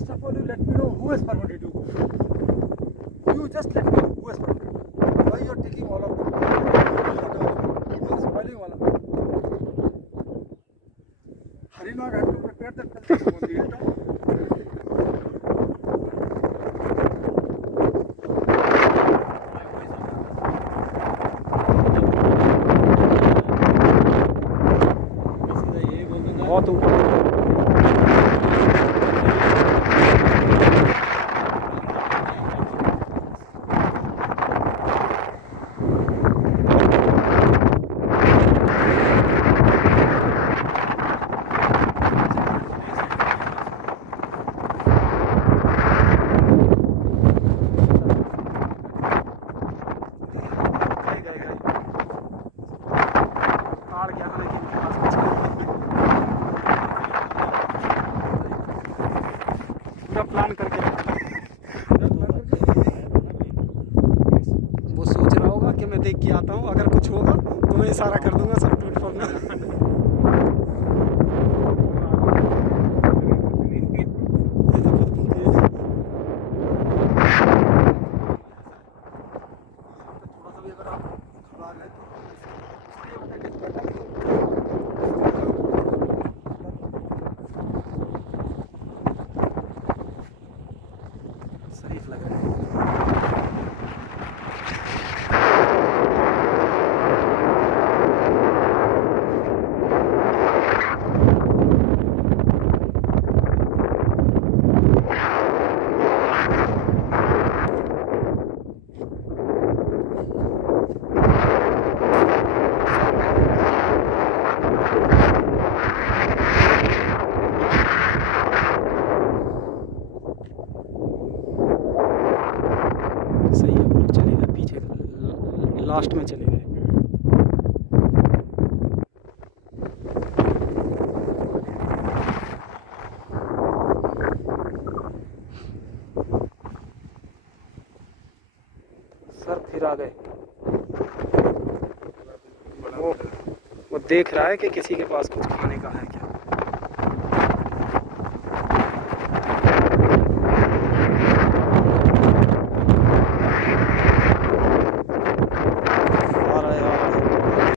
First of all, you let me know who has permitted you. You just let me know who has permitted you. Why you are taking all of them? You are spoiling all of them. Harinag had to prepare that culture on the hilltop. बहुत ऊपर plan करके रखा। वो सोच रहा होगा कि मैं देख के आता हूँ, अगर कुछ होगा तो मैं इशारा कर दूंगा सब टूट पड़ना। शरीफ लग रहा है। सही है, वो लोग चले गए पीछे, लास्ट में चले गए। सर फिर आ गए। वो देख रहा है कि किसी के पास कुछ खाने का है।